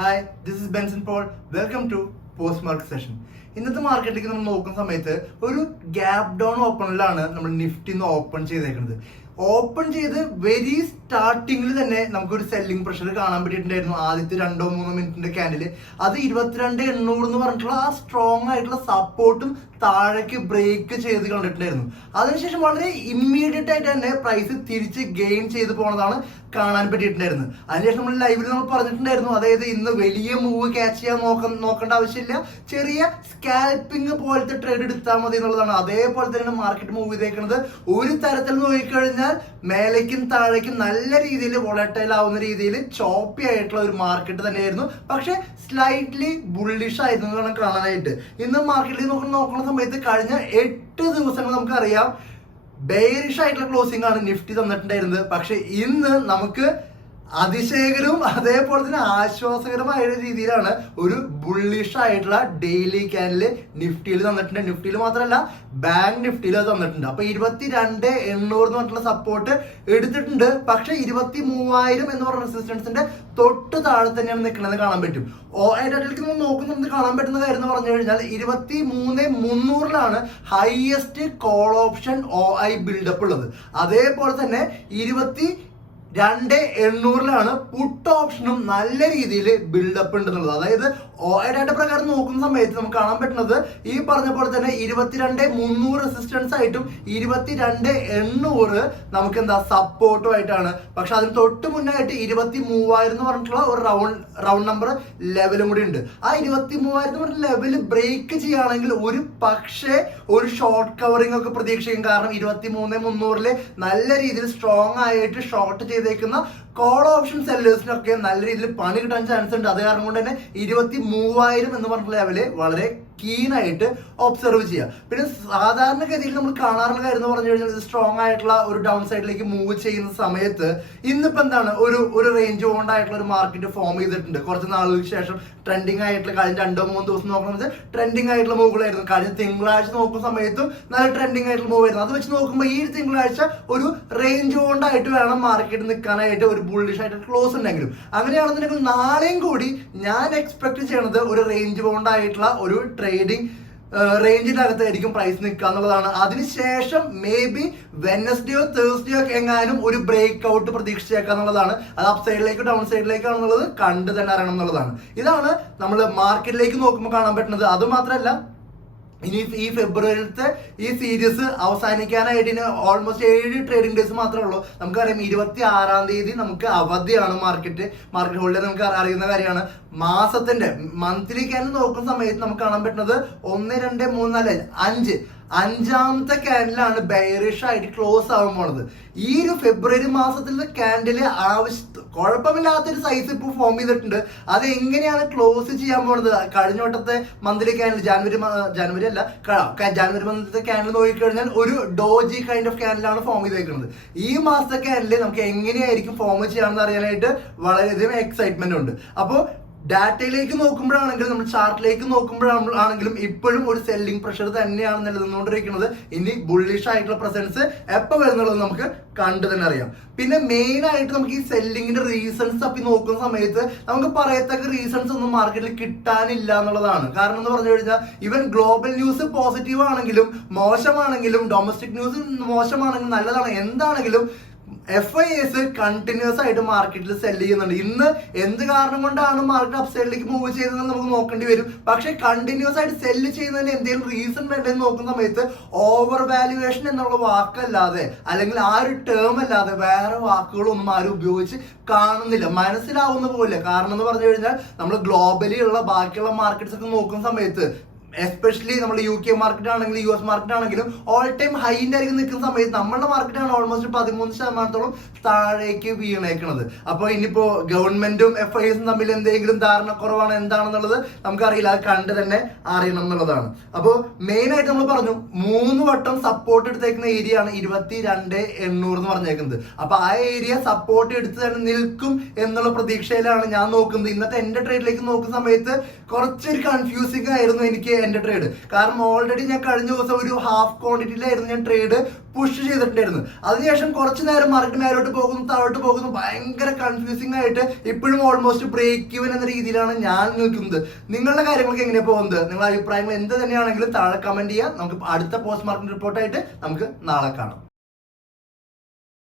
Hi, this is Benson Paul. Welcome to post market session. ഇന്നത്തെ മാർക്കറ്റിലേക്ക് നമ്മൾ നോക്കുന്ന സമയത്ത് ഒരു ഗ്യാപ് ഡൗൺ ഓപ്പണിലാണ് നമ്മൾ നിഫ്റ്റി ഓപ്പൺ ചെയ്തേക്കുന്നത്. ഓപ്പൺ ചെയ്ത് വെരി സ്റ്റാർട്ടിങ്ങിൽ തന്നെ നമുക്കൊരു സെല്ലിംഗ് പ്രഷർ കാണാൻ പറ്റിയിട്ടുണ്ടായിരുന്നു. ആദ്യത്തെ 2-3 മിനിറ്റിന്റെ ക്യാൻഡില് അത് 22,800 എന്ന് പറഞ്ഞിട്ടുള്ള ആ സ്ട്രോങ് ആയിട്ടുള്ള സപ്പോർട്ടും താഴേക്ക് ബ്രേക്ക് ചെയ്ത് കണ്ടിട്ടുണ്ടായിരുന്നു. അതിനുശേഷം വളരെ ഇമ്മീഡിയറ്റ് ആയിട്ട് തന്നെ പ്രൈസ് തിരിച്ച് ഗെയിൻ ചെയ്ത് പോണതാണ് കാണാൻ പറ്റിയിട്ടുണ്ടായിരുന്നത്. അതിനുശേഷം നമ്മൾ ലൈവിൽ നമ്മൾ പറഞ്ഞിട്ടുണ്ടായിരുന്നു, അതായത് ഇന്ന് വലിയ മൂവ് ക്യാച്ച് ചെയ്യാൻ നോക്കേണ്ട ആവശ്യമില്ല, ചെറിയ സ്കാൽപ്പിംഗ് പോലത്തെ ട്രേഡ് എടുത്താൽ മതി എന്നുള്ളതാണ്. അതേപോലെ തന്നെയാണ് മാർക്കറ്റ് മൂവ് ചെയ്തേക്കുന്നത്. ഒരു തരത്തിൽ നോക്കിക്കഴിഞ്ഞാൽ മേലേക്കും താഴേക്കും നല്ല രീതിയിൽ വോളറ്റൈൽ ആവുന്ന രീതിയിൽ ചോപ്പി ആയിട്ടുള്ള ഒരു മാർക്കറ്റ് തന്നെയായിരുന്നു. പക്ഷെ സ്ലൈറ്റ്ലി ബുള്ളിഷ് ആയിരുന്നു കാണാനായിട്ട്. ഇന്ന് മാർക്കറ്റിൽ നോക്കുന്ന സമയത്ത് കഴിഞ്ഞ 8 ദിവസങ്ങൾ നമുക്കറിയാം ബെയറിഷ് ആയിട്ടുള്ള ക്ലോസിംഗ് ആണ് നിഫ്റ്റി തന്നിട്ടുണ്ടായിരുന്നത്. പക്ഷെ ഇന്ന് നമുക്ക് അതിശയകരവും അതേപോലെ തന്നെ ആശ്വാസകരമായ രീതിയിലാണ് ഒരു ബുള്ളിഷ് ആയിട്ടുള്ള ഡെയിലി ക്യാൻഡില് നിഫ്റ്റിയിൽ തന്നിട്ടുണ്ട്. നിഫ്റ്റിയിൽ മാത്രമല്ല ബാങ്ക് നിഫ്റ്റിയിൽ അത് തന്നിട്ടുണ്ട്. അപ്പൊ 22,800 എന്ന് പറഞ്ഞിട്ടുള്ള സപ്പോർട്ട് എടുത്തിട്ടുണ്ട്. പക്ഷെ 23,000 എന്ന് പറഞ്ഞ റെസിസ്റ്റൻസിന്റെ തൊട്ട് താഴെ തന്നെയാണ് നിൽക്കുന്നത് കാണാൻ പറ്റും. OI നോക്കുന്നത് കാണാൻ പറ്റുന്ന കാര്യം എന്ന് പറഞ്ഞു കഴിഞ്ഞാൽ 23,300 highest call option OI buildup ഉള്ളത്. അതേപോലെ തന്നെ 22,800 പുട്ട് ഓപ്ഷനും നല്ല രീതിയിൽ ബിൽഡപ്പ് ഉണ്ടെന്നുള്ളത്. അതായത് OI ഡാറ്റ പ്രകാരം നോക്കുന്ന സമയത്ത് നമുക്ക് കാണാൻ പറ്റുന്നത് ഈ പറഞ്ഞ പോലെ തന്നെ 22,300 റെസിസ്റ്റൻസ് ആയിട്ടും 22,800 നമുക്ക് സപ്പോർട്ടും ആയിട്ടാണ്. പക്ഷെ അതിന് തൊട്ട് മുന്നായിട്ട് 23,000 എന്ന് പറഞ്ഞിട്ടുള്ള ഒരു റൗണ്ട് നമ്പർ ലെവലും കൂടി ഉണ്ട്. ആ 23,000 എന്ന് പറഞ്ഞ ലെവല് ബ്രേക്ക് ചെയ്യുകയാണെങ്കിൽ ഒരു പക്ഷേ ഒരു ഷോർട്ട് കവറിംഗ് ഒക്കെ പ്രതീക്ഷിക്കും. കാരണം 23,300 നല്ല രീതിയിൽ സ്ട്രോങ് ആയിട്ട് ഷോർട്ട് ചെയ്തേക്കുന്ന കോൾ ഓപ്ഷൻ സെല്ലേഴ്സിനൊക്കെ നല്ല രീതിയിൽ പണി കിട്ടാൻ ചാൻസ് ഉണ്ട്. അത് കാരണം കൊണ്ട് തന്നെ 23,000 എന്ന് പറഞ്ഞ ലെവല് വളരെ കീനായിട്ട് ഒബ്സർവ് ചെയ്യുക. പിന്നെ സാധാരണഗതിയിൽ നമ്മൾ കാണാറുള്ള കാര്യം എന്ന് പറഞ്ഞു കഴിഞ്ഞാൽ സ്ട്രോങ് ആയിട്ടുള്ള ഒരു ഡൗൺ സൈഡിലേക്ക് മൂവ് ചെയ്യുന്ന സമയത്ത് ഇന്നിപ്പോ എന്താണ് ഒരു റേഞ്ച് ബൗണ്ട് ആയിട്ടുള്ള ഒരു മാർക്കറ്റ് ഫോം ചെയ്തിട്ടുണ്ട്. കുറച്ച് നാളുകൾക്ക് ശേഷം ട്രെൻഡിങ് ആയിട്ടുള്ള കഴിഞ്ഞ 2-3 ദിവസം നോക്കുന്നത് ട്രെൻഡിങ് ആയിട്ടുള്ള മൂവുകളായിരുന്നു. കഴിഞ്ഞ തിങ്കളാഴ്ച നോക്കുന്ന സമയത്തും നല്ല ട്രെൻഡിങ് ആയിട്ടുള്ള മൂവ് ആയിരുന്നു. അത് വെച്ച് നോക്കുമ്പോൾ ഈ തിങ്കളാഴ്ച ഒരു റേഞ്ച് ബൗണ്ട് ആയിട്ട് വേണം മാർക്കറ്റ് നിൽക്കാനായിട്ട്, ഒരു ബുള്ളിഷ് ആയിട്ട് ക്ലോസ് ഉണ്ടെങ്കിലും. അങ്ങനെയാണെന്നുണ്ടെങ്കിൽ നാളെയും കൂടി ഞാൻ എക്സ്പെക്ട് ചെയ്യണത് ഒരു റേഞ്ച് ബൗണ്ട് ആയിട്ടുള്ള ഒരു ട്രേഡിംഗ് റേഞ്ചിന്റെ അകത്തായിരിക്കും പ്രൈസ് നിൽക്കുക എന്നുള്ളതാണ്. അതിനുശേഷം മേ ബി വെനസ്ഡേയോ തേഴ്സ്ഡേയോ ഒക്കെ എങ്ങാനും ഒരു ബ്രേക്ക് ഔട്ട് പ്രതീക്ഷിച്ചേക്കുക എന്നുള്ളതാണ്. അത് അപ്പ് സൈഡിലേക്കോ ഡൗൺ സൈഡിലേക്കാണെന്നുള്ളത് കണ്ടു തന്നെ അറിയണം എന്നുള്ളതാണ്. ഇതാണ് നമ്മൾ മാർക്കറ്റിലേക്ക് നോക്കുമ്പോൾ കാണാൻ പറ്റുന്നത്. അത് മാത്രമല്ല, ഇനി ഈ ഫെബ്രുവരിയിലത്തെ ഈ സീരീസ് അവസാനിക്കാനായിട്ട് ഇനി ഓൾമോസ്റ്റ് 7 ട്രേഡിംഗ് ഡേയ്സ് മാത്രമേ ഉള്ളൂ. നമുക്കറിയാം 26-ം തീയതി നമുക്ക് അവധിയാണ്. മാർക്കറ്റ് ഹോൾഡർ നമുക്ക് അറിയുന്ന കാര്യമാണ്. മാസത്തിന്റെ മന്ത്ലി ക്യാൻഡിൽ നോക്കുന്ന സമയത്ത് നമുക്ക് കാണാൻ പറ്റുന്നത് 1, 2, 3, 4, 5 അഞ്ചാമത്തെ ക്യാൻഡിലാണ് ബെയറിഷ് ആയിട്ട് ക്ലോസ് ആവാൻ പോണത്. ഈ ഒരു ഫെബ്രുവരി മാസത്തിലെ ക്യാൻഡില് കുഴപ്പമില്ലാത്തൊരു സൈസ് ഇപ്പോൾ ഫോം ചെയ്തിട്ടുണ്ട്. അത് എങ്ങനെയാണ് ക്ലോസ് ചെയ്യാൻ പോണത്? കഴിഞ്ഞ വട്ടത്തെ മന്ത്ലി ക്യാൻഡിൽ ജനുവരി മന്ത്ലത്തെ ക്യാൻഡിൽ നോക്കിക്കഴിഞ്ഞാൽ ഒരു ഡോജി കൈൻഡ് ഓഫ് ക്യാൻഡിലാണ് ഫോം ചെയ്തേക്കുന്നത്. ഈ മാസത്തെ ക്യാൻഡിൽ നമുക്ക് എങ്ങനെയായിരിക്കും ഫോം ചെയ്യാമെന്ന് അറിയാനായിട്ട് വളരെയധികം എക്സൈറ്റ്മെന്റ് ഉണ്ട്. അപ്പോൾ ഡാറ്റയിലേക്ക് നോക്കുമ്പോഴാണെങ്കിലും നമ്മൾ ചാർട്ടിലേക്ക് നോക്കുമ്പോഴാണെങ്കിലും ഇപ്പോഴും ഒരു സെല്ലിംഗ് പ്രഷർ തന്നെയാണ് നിലനിന്നുകൊണ്ടിരിക്കുന്നത്. ഇനി ബുള്ളിഷ് ആയിട്ടുള്ള പ്രസൻസ് എപ്പോൾ വരുന്നുള്ളത് നമുക്ക് കണ്ടു തന്നെ അറിയാം. പിന്നെ മെയിൻ ആയിട്ട് നമുക്ക് ഈ സെല്ലിങ്ങിന്റെ റീസൺസ് തപ്പി നോക്കുന്ന സമയത്ത് നമുക്ക് പറയത്തക്ക റീസൺസ് ഒന്നും മാർക്കറ്റിൽ കിട്ടാനില്ല എന്നുള്ളതാണ്. കാരണം എന്ന് പറഞ്ഞു കഴിഞ്ഞാൽ ഈവൻ ഗ്ലോബൽ ന്യൂസ് പോസിറ്റീവ് ആണെങ്കിലും മോശമാണെങ്കിലും, ഡൊമസ്റ്റിക് ന്യൂസ് മോശമാണെങ്കിലും നല്ലതാണ്, എന്താണെങ്കിലും FIS കണ്ടിന്യൂസ് ആയിട്ട് മാർക്കറ്റിൽ സെല് ചെയ്യുന്നുണ്ട്. ഇന്ന് എന്ത് കാരണം കൊണ്ടാണ് മാർക്കറ്റ് അപ്സൈഡിലേക്ക് മൂവ് ചെയ്തതെന്ന് നമുക്ക് നോക്കേണ്ടി വരും. പക്ഷെ കണ്ടിന്യൂസ് ആയിട്ട് സെല്ല് ചെയ്യുന്നതിന് എന്തെങ്കിലും റീസൺ വേണ്ടെന്ന് നോക്കുന്ന സമയത്ത് ഓവർ വാല്യുവേഷൻ എന്നുള്ള വാക്കല്ലാതെ, അല്ലെങ്കിൽ ആ ഒരു ടേം അല്ലാതെ വേറെ വാക്കുകളൊന്നും ആരും ഉപയോഗിച്ച് കാണുന്നില്ല, മനസ്സിലാവുന്ന പോലെ. കാരണം എന്ന് പറഞ്ഞു കഴിഞ്ഞാൽ നമ്മൾ ഗ്ലോബലി ഉള്ള ബാക്കിയുള്ള മാർക്കറ്റ്സ് ഒക്കെ നോക്കുന്ന സമയത്ത്, എസ്പെഷ്യലി നമ്മൾ UK മാർക്കറ്റ് ആണെങ്കിലും US മാർക്കറ്റ് ആണെങ്കിലും ഓൾ ടൈം ഹൈൻ്റെ ആയിരിക്കും നിൽക്കുന്ന സമയത്ത് നമ്മളുടെ മാർക്കറ്റാണ് ഓൾമോസ്റ്റ് 13% താഴേക്ക് വീണേക്കുന്നത്. അപ്പോൾ ഇനിയിപ്പോ ഗവൺമെന്റും FIS തമ്മിൽ എന്തെങ്കിലും ധാരണക്കുറവാണ് എന്താണെന്നുള്ളത് നമുക്കറിയില്ല. അത് കണ്ട് തന്നെ അറിയണം എന്നുള്ളതാണ്. അപ്പോൾ മെയിൻ ആയിട്ട് നമ്മൾ പറഞ്ഞു 3 വട്ടം സപ്പോർട്ട് എടുത്തേക്കുന്ന ഏരിയ ആണ് 22,800 എന്ന് പറഞ്ഞേക്കുന്നത്. അപ്പൊ ആ ഏരിയ സപ്പോർട്ട് എടുത്ത് തന്നെ നിൽക്കും എന്നുള്ള പ്രതീക്ഷയിലാണ് ഞാൻ നോക്കുന്നത്. ഇന്നത്തെ എന്റെ ട്രേഡിലേക്ക് നോക്കുന്ന സമയത്ത് കുറച്ചൊരു കൺഫ്യൂസിംഗ് ആയിരുന്നു എനിക്ക് എന്റെ ട്രേഡ്. കാരണം ഓൾറെഡി ഞാൻ കഴിഞ്ഞ ദിവസം ഒരു ഹാഫ് ക്വാണ്ടിറ്റിയിലായിരുന്നു ഞാൻ ട്രേഡ് പുഷ് ചെയ്തിട്ടുണ്ടായിരുന്നു. അതിനുശേഷം കുറച്ച് നേരം മാർക്കറ്റ് മേലോട്ട് പോകുന്നു, താഴോട്ട് പോകുന്നു, ഭയങ്കര കൺഫ്യൂസിംഗ് ആയിട്ട് ഇപ്പോഴും ഓൾമോസ്റ്റ് ബ്രേക്ക് ഈവൻ എന്ന രീതിയിലാണ് ഞാൻ നിൽക്കുന്നത്. നിങ്ങളുടെ കാര്യങ്ങളൊക്കെ എങ്ങനെ പോകുന്നത്? നിങ്ങളുടെ അഭിപ്രായങ്ങൾ എന്ത് തന്നെയാണെങ്കിലും താഴെ കമന്റ് ചെയ്യുക. നമുക്ക് അടുത്ത പോസ്റ്റ് മാർക്കറ്റ് റിപ്പോർട്ടായിട്ട് നമുക്ക് നാളെ കാണാം.